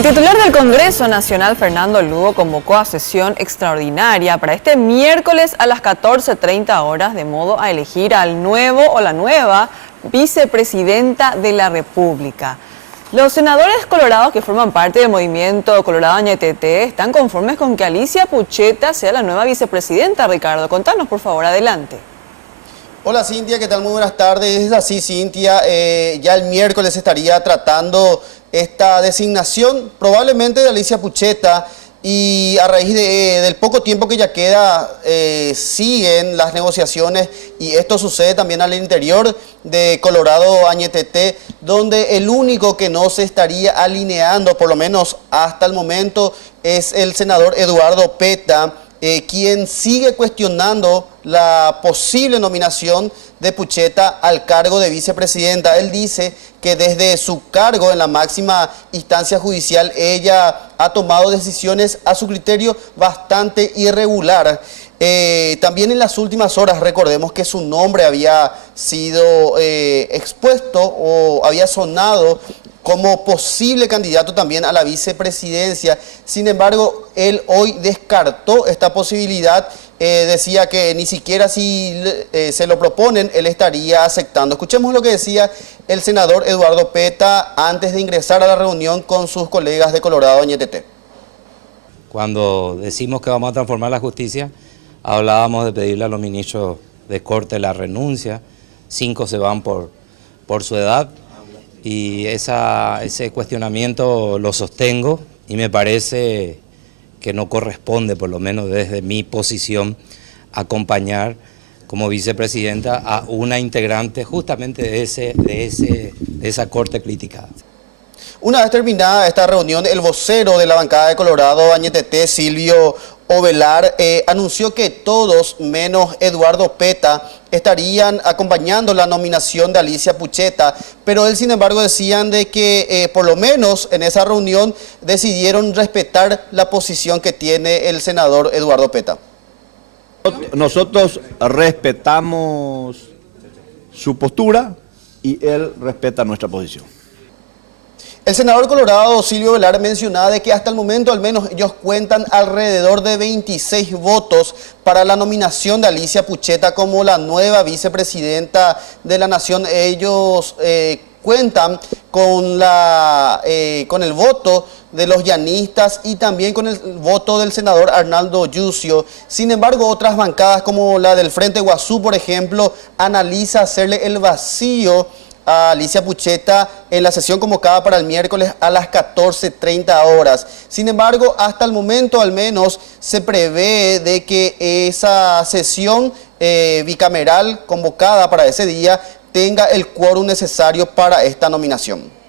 El titular del Congreso Nacional, Fernando Lugo, convocó a sesión extraordinaria para este miércoles a las 14:30 horas, de modo a elegir al nuevo o la nueva vicepresidenta de la República. Los senadores colorados que forman parte del movimiento Colorado Añetete están conformes con que Alicia Pucheta sea la nueva vicepresidenta. Ricardo, contanos por favor, adelante. Hola Cintia, ¿qué tal? Muy buenas tardes. Es así, Cintia, ya el miércoles estaría tratando esta designación probablemente de Alicia Pucheta, y a raíz del poco tiempo que ya queda siguen las negociaciones, y esto sucede también al interior de Colorado Añetete, donde el único que no se estaría alineando, por lo menos hasta el momento, es el senador Eduardo Peta, quien sigue cuestionando la posible nominación de Pucheta al cargo de vicepresidenta. Él dice que desde su cargo en la máxima instancia judicial ella ha tomado decisiones a su criterio bastante irregular. También en las últimas horas recordemos que su nombre había sido expuesto o había sonado como posible candidato también a la vicepresidencia. Sin embargo, él hoy descartó esta posibilidad. Decía que ni siquiera si se lo proponen, él estaría aceptando. Escuchemos lo que decía el senador Eduardo Peta antes de ingresar a la reunión con sus colegas de Colorado Añetete. Cuando decimos que vamos a transformar la justicia, hablábamos de pedirle a los ministros de Corte la renuncia. 5 se van por su edad. Y ese cuestionamiento lo sostengo, y me parece que no corresponde, por lo menos desde mi posición, acompañar como vicepresidenta a una integrante justamente de esa corte criticada. Una vez terminada esta reunión, el vocero de la bancada de Colorado Añetete, Silvio Ovelar, anunció que todos, menos Eduardo Peta, estarían acompañando la nominación de Alicia Pucheta, pero él, sin embargo, decían de que por lo menos en esa reunión decidieron respetar la posición que tiene el senador Eduardo Peta. Nosotros respetamos su postura y él respeta nuestra posición. El senador colorado Silvio Ovelar mencionaba de que hasta el momento al menos ellos cuentan alrededor de 26 votos para la nominación de Alicia Pucheta como la nueva vicepresidenta de la nación. Ellos cuentan con el voto de los llanistas y también con el voto del senador Arnaldo Yucio. Sin embargo, otras bancadas como la del Frente Guazú, por ejemplo, analiza hacerle el vacío a Alicia Pucheta en la sesión convocada para el miércoles a las 14:30 horas. Sin embargo, hasta el momento al menos se prevé de que esa sesión bicameral convocada para ese día tenga el quórum necesario para esta nominación.